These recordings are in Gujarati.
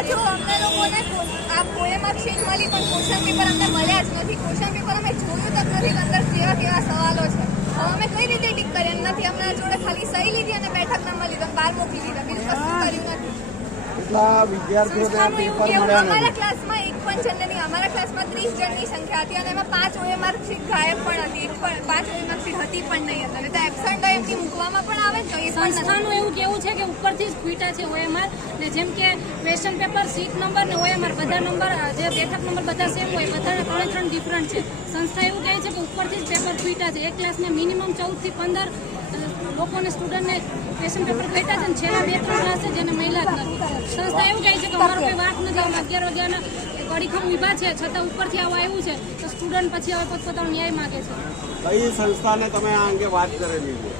પાછું અમને લોકોને આ પોએમમાં સીટ મળી પણ ક્વેશ્ચન પેપર અમને મળ્યા જ નથી. ક્વેશ્ચન પેપર અમે જોયું તક નથી અંદર કેવા કેવા સવાલો છે. હવે અમે કઈ રીતે ટીક કરીએ? નથી અમને જોડે ખાલી સહી લીધી અને બેઠક નંબર લીધો, બહાર મોકલી દીધા, બીજું કશું કર્યું નથી. અમારા ક્લાસમાં એક પણ જણ નહીં, અમારા ક્લાસમાં 30 જણની સંખ્યા હતી અને એમાં 5 OMR સીટ ગાયબ પણ હતી, 5 OMR સીટ હતી પણ નહીં અંદર. તો એબસન્ટ હોય એમથી મૂકવામાં પણ આવે તો એ સંસ્થાનું એવું કેવું છે કે ઉપરથી જ ખૂટા છે OMR ને, જેમ કે ક્વેશ્ચન પેપર સીટ નંબર ને OMR બધા નંબર જે બેઠક નંબર બધા સેમ હોય, બધાના 3 ડિફરન્ટ છે. સંસ્થા એવું કહે છે કે ઉપરથી જ પેપર ખૂટા છે. એક ક્લાસમાં મિનિમમ 14 થી 15 લોકોને સ્ટુડન્ટને ક્વેશ્ચન પેપર ખૂટા છે અને છેલ્લા 2-3 ક્લાસ છે જેને મહિલા જ નથી. સંસ્થા એવું કહે છે કે અમારો કોઈ વાંક નથી, અમે 11 વાગ્યાના અડીખમ ઊભા છે છતાં ઉપરથી આવું આવ્યું છે તો સ્ટુડન્ટ પછી હવે પોતપોતાનો ન્યાય માગે છે. કઈ સંસ્થાને તમે આ અંગે વાત કરેલી છે?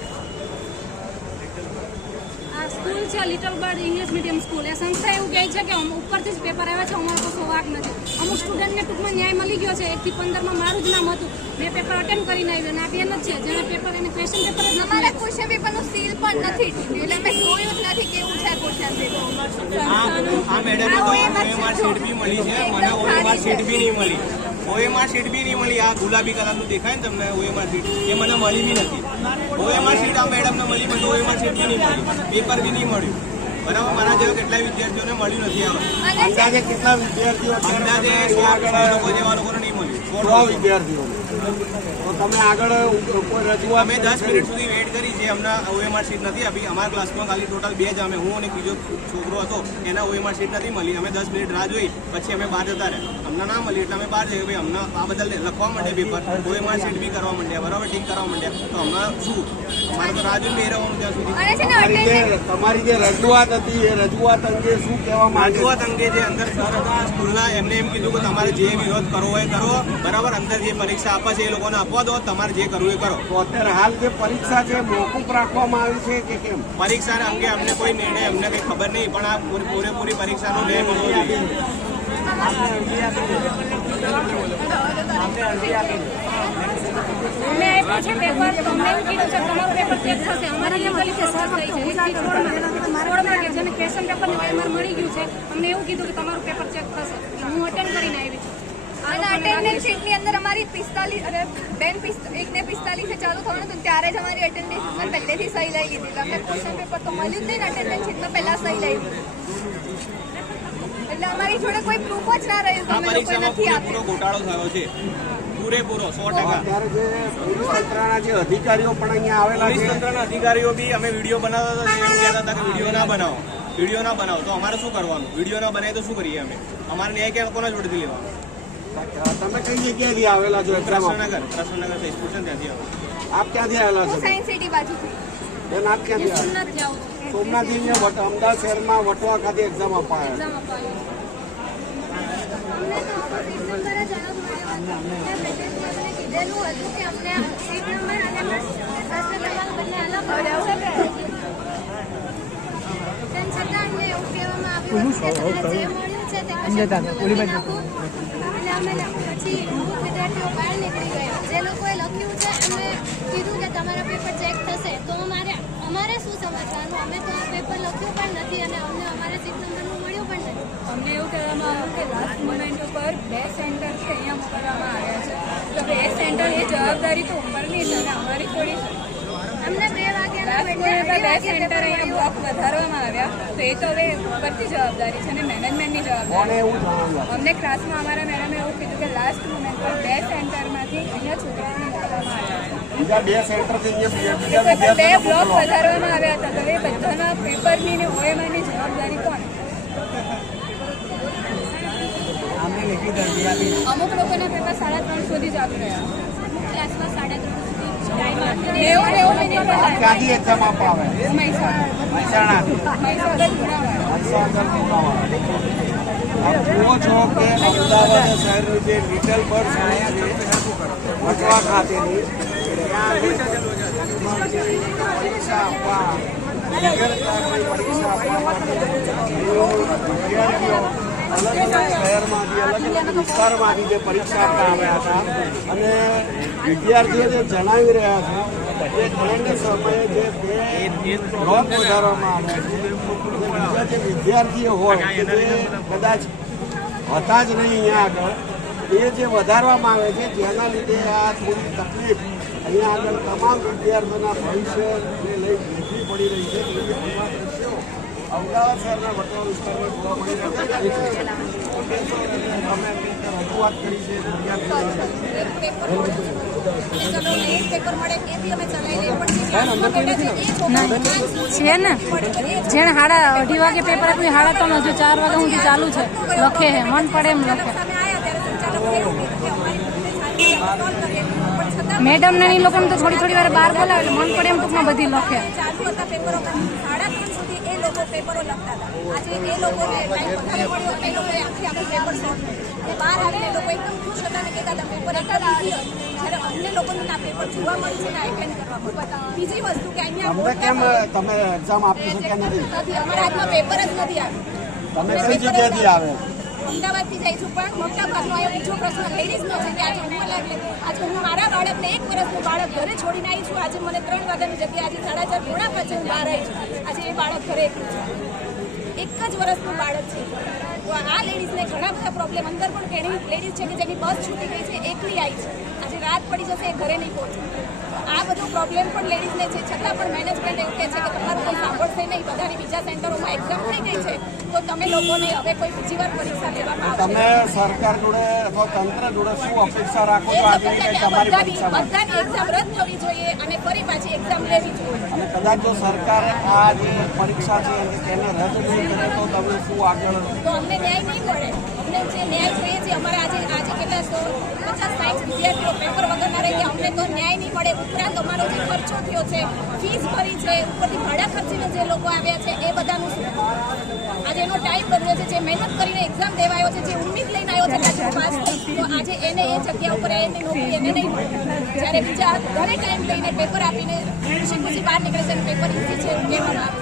આ સ્કૂલ છે little bird English medium school. એ સંસ્થા એવું કહે છે કે ઉપરથી જ પેપર આવ્યા છે, અમારો કશો વાંક નથી. અમુક સ્ટુડન્ટને ટૂંકમાં ન્યાય મળી ગયો છે. 1 થી 15માં મારું જ નામ હતું, મેં પેપર અટેન્ડ કરીને આવી અને આ બેન જ છે જેને પેપર એને ક્વેશ્ચન પેપર જ અમારા ક્વેશ્ચન પેપરનું સીલ પણ નથી એટલે અમે જોયું જ નથી કેવું છે ક્વેશ્ચન પેપર. આ મેડમ તો OMR સીટ બી મળી છે, મને OMR સીટ બી નહીં મળી. OMR સીટ બી નહીં મળી. આ ગુલાબી કલરનું દેખાય ને તમને OMR સીટ, એ મને મળી બી નથી. OMR સીટ આ મેડમને મળી પણ OMR સીટ બી નહીં મળી, પેપર બી નહીં મળ્યું. બરાબર, મારા જેવા કેટલાય વિદ્યાર્થીઓને મળ્યું નથી. અંદાજે કેટલા વિદ્યાર્થીઓ? અંદાજે 100 લોકો જેવા લોકોને નહીં મળ્યું. 100 વિદ્યાર્થીઓ. તો તમે આગળ કોઈ રજૂઆત? અમે 10 મિનિટ સુધી વેઇટ કરી છે, અમને OMR સીટ નથી આપી. અમારા ક્લાસમાં ખાલી ટોટલ 2 જ, અમે, હું અને બીજો છોકરો હતો, એના OMR સીટ નથી મળી. અમે 10 મિનિટ રાહ જોઈ, પછી અમે બહાર જતા રહ્યા. અમને ના મળી એટલે અમે બહાર જઈએ. ભાઈ અમને આ બદલ લખવા માંડે પેપર, OMR સીટ બી કરવા માંડ્યા, બરાબર, ટીક કરવા માંડ્યા. તો હમણાં શું, અમારે તો રાહ જોઈને બે રહેવાનું ત્યાં સુધી. તમારી જે રજૂઆત હતી એ રજૂઆત અંગે શું કહેવા માંગે? રજૂઆત અંગે જે અંદર સર હતા સ્કૂલના, એમને એમ કીધું કે તમારે જે વિરોધ કરવો હોય કરો, બરાબર, અંદર જે પરીક્ષા આપે છે એ લોકોને આપવા દો, તમારે જે કરવું એ કરો. તો અત્યારે હાલ જે પરીક્ષા છે મોકૂફ રાખવામાં આવી છે કે કેમ? પરીક્ષા અંગે અમને કોઈ નિર્ણય અમને કંઈ ખબર નહીં, પણ આ પૂરેપૂરી પરીક્ષાનો નિર્ણય મળવો જોઈએ. અમે આપ્યું છે પેપર, તો અમને એવું કીધું છે તમારું પેપર ચેક થશે. અમારી લીગલી કેસ થઈ છે 1 થી 16 કે જેને ક્વેશ્ચન પેપરને OMR મળી ગયું છે, અમને એવું કીધું કે તમારું પેપર ચેક થશે. હું અટેન્ડ કરીને આવી છું. અને અટેન્ડન્સ શીટની અંદર અમારી 45 અને બેન 1 ને 45 ચાલુ થવાનું હતું ત્યારે જ અમારી અટેન્ડન્સ શીટમાં પહેલેથી સહી લઈ લીધી. અમને ક્વેશ્ચન પેપર તો મળ્યું જ નહીં, અટેન્ડન્સ શીટમાં પહેલા સહી લઈ લીધી. એટલે અમારી જોડે કોઈ પ્રૂફ જ ના રહ્યું કે અમે લોકો નથી આપ્યું. પૂરેપૂરો ઘોટાળો થયો છે, પૂરેપૂરો 100%. અત્યારે જે પોલીસ તંત્રના જે અધિકારીઓ પણ અહીંયા આવેલા પોલીસ છે, તંત્રના અધિકારીઓ બી અમે વિડીયો બનાવતા હતા, એમ કહેતા હતા કે વિડીયો ના બનાવો, વિડીયો ના બનાવો. તો અમારે શું કરવાનું? વિડીયો ના બનાવીએ તો શું કરીએ અમે? અમારે ન્યાય ક્યાં કોના જોડેથી લેવાનો? તમે કઈ જગ્યાએથી આવેલા છો? કૃષ્ણનગર સ્ટેશન ત્યાંથી આવો. આપ ક્યાંથી આવેલા છો? હું સાયન્સ સિટી બાજુથી. બેન આપ ક્યાંથી આવેલા? સોમનાથ જાઉં છું. સોમનાથથી અહીંયા અમદાવાદ શહેરમાં વટવા ખાતે એક્ઝામ આપવા આવ્યા. એક્ઝામ આપવા આવી. કીધેલું હતું કે અમને સીટ નંબર અને પ્રશ્ન નંબર બંને અલગ આવશે. તેમ છતાં અમને એવું કહેવામાં આવ્યું કે તમને જે મળ્યું છે તે કશું લખી નાખો. અને અમે પછી અમુક વિદ્યાર્થીઓ બહાર નીકળી ગયા. જે લોકોએ લખ્યું છે અમે કીધું કે તમારા પેપર ચેક થશે, તો અમારે શું સમજવાનું? અમે તો આ પેપર લખ્યું પણ નથી અને અમને અમારે સીટ નંબરનું મળ્યું પણ નથી. અમને એવું કહેવામાં આવ્યું કે લાસ્ટ મોમેન્ટ ઉપર 2 સેન્ટર છે અહીંયા મોકલવામાં આવ્યા છે, તો 2 સેન્ટર એ જવાબદારી તો ઉપરની છે અને અમારી થોડી છે. અમને 2 વાગ્યાના 2 સેન્ટર અહીંયા બ્લોક વધારવામાં આવ્યા, તો એ તો હવે ઉપરથી જવાબદારી છે અને મેનેજમેન્ટની જવાબદારી. અમને ક્લાસમાં અમારા મેડમે એવું કીધું કે લાસ્ટ મોમેન્ટ પર 2 સેન્ટરમાંથી અહીંયા છોકરાઓને મોકલવામાં આવ્યા છે. બીજા 2 સેન્ટરથી તો 2 બ્લોક વધારવામાં આવ્યા હતા, તો એ બધાના પેપરની ને OMRની જવાબદારી કોણ? અમુક લોકોના પેપર 3:30 સુધી ચાલુ રહ્યા, ક્લાસમાં 3:30 સુધી ટાઈમ આપ્યો. 90 મિનિટ ક્યાંથી એક્ઝામ આપવા આવે? મહીસાગર આપ જુઓ છો કે અમદાવાદ શહેરની જે લિટલ બર્ડ સ્કૂલ છે વટવા ખાતેની, ત્યાં પરીક્ષા આપવા પરીક્ષા આપવા માટે વિદ્યાર્થીઓ અલગ અલગ શહેરમાંથી અલગ અલગ વિસ્તારમાંથી જે પરીક્ષા આપવા આવ્યા હતા અને વિદ્યાર્થીઓ જે જણાવી રહ્યા છે એ એન્ડ સમયે જે ડ્રોપ વધારવામાં આવે છે, બીજા જે વિદ્યાર્થીઓ હોય કે જે કદાચ હતા જ નહીં અહીંયા આગળ, એ જે વધારવામાં આવે છે, જેના લીધે આ થોડી તકલીફ અહીંયા આગળ તમામ વિદ્યાર્થીઓના ભવિષ્યને લઈ વેઠવી પડી રહી છે. અમદાવાદ શહેરના વટવા વિસ્તારમાં જોવા મળી રહ્યા છે. અમે રજૂઆત કરી છે ફરિયાદ છે ને જેણે 2:30 વાગે પેપર આપ્યું 3:30 હજુ 4 વાગ્યા સુધી ચાલુ છે, લખે હે મન પડે એમ લખે. મેડમ ને એ લોકોને તો થોડી વાર બહાર બોલાવે એટલે મન પડે એમ ટૂંકમાં બધી લખે. પેપરો લખતા હતા. આજે એ લોકોને ટાઈમ વધારે મળ્યો એ લોકોએ આખું પેપર સોલ્વ કર્યું. બહાર આવીને લોકો એકદમ ખુશ હતા ને કહેતા હતા પેપર એટલા ઈઝી હતું. જ્યારે અમને લોકોને આ પેપર જોવા મળ્યું છે ને એટેન્ડ કરવા મળ્યું. બીજી વસ્તુ કે અહીંયા કેમ તમે એક્ઝામ આપી છે કે નથી? અમારા હાથમાં પેપર જ નથી આવ્યું. તમે કઈ જગ્યાએથી આવે? અમદાવાદથી જાય છું, પણ મોટા ભાગનો અહીંયા બીજો પ્રશ્ન લેડીઝનો છે કે આજે હું મારા બાળકને 1 વર્ષનું બાળક ઘરે છોડીને આવી છું. આજે મને 3 વાગ્યાની જગ્યાએ આજે 4:30 પોણા 5 હું બહાર આવી છું. આજે એ બાળક ઘરે એકલું છે, 1 જ વર્ષનું બાળક છે. તો આ લેડીઝને ઘણા બધા પ્રોબ્લેમ, અંદર પણ ઘણી લેડીઝ છે કે જેની બસ છૂટી ગઈ છે, એકલી આવી છે, આજે રાત પડી જશે એ ઘરે નહીં પહોંચે. આ બધો પ્રોબ્લેમ પણ લેડીઝને છે, છતાં પણ મેનેજમેન્ટ એવું કહે છે કે તમારું કોઈ સાંભળશે નહીં, બધાની બીજા સેન્ટરોમાં એક્ઝામ થઈ ગઈ છે, તો તમે લોકોને હવે કોઈ બીજી વાર પરીક્ષા લેવામાં આવશે. તમે સરકાર જોડે અથવા તંત્ર જોડે શું અપેક્ષા રાખો છો? આજે તમારી પરીક્ષામાં બધાની એક્ઝામ રદ થવી જોઈએ અને ફરી પાછી એક્ઝામ લેવી જોઈએ. અને કદાચ જો સરકારે આ જે પરીક્ષા છે એને રદ નહીં કરે તો તમે શું આગળ? તો અમને ન્યાય નહીં મળે. અમને જે ન્યાય જોઈએ છે, અમારે આજે કેટલા 150-60 વિદ્યાર્થીઓ પેપર વગરના રહી ગયા, અમને તો ન્યાય નહીં મળે. ઉપરાંત અમારો જે ખર્ચો થયો છે, ફીસ ભરી છે, ઉપરથી ભાડા ખર્ચીને જે લોકો આવ્યા છે એ બધાનું શું? આજે એનો ટાઈમ બદલ્યો છે, જે મહેનત કરીને એક્ઝામ દેવાયો છે, જે ઉમ્મીદ લઈને આવ્યો છે કે આજે પાસ થઈશ, તો આજે એને એ જગ્યા ઉપર એની નોકરી એને નહીં મળે. જ્યારે બીજા ઘરે ટાઈમ લઈને પેપર આપીને ખુશી બાર નીકળે છે, પેપર ઈઝી છે એવું કહેવામાં આવે છે.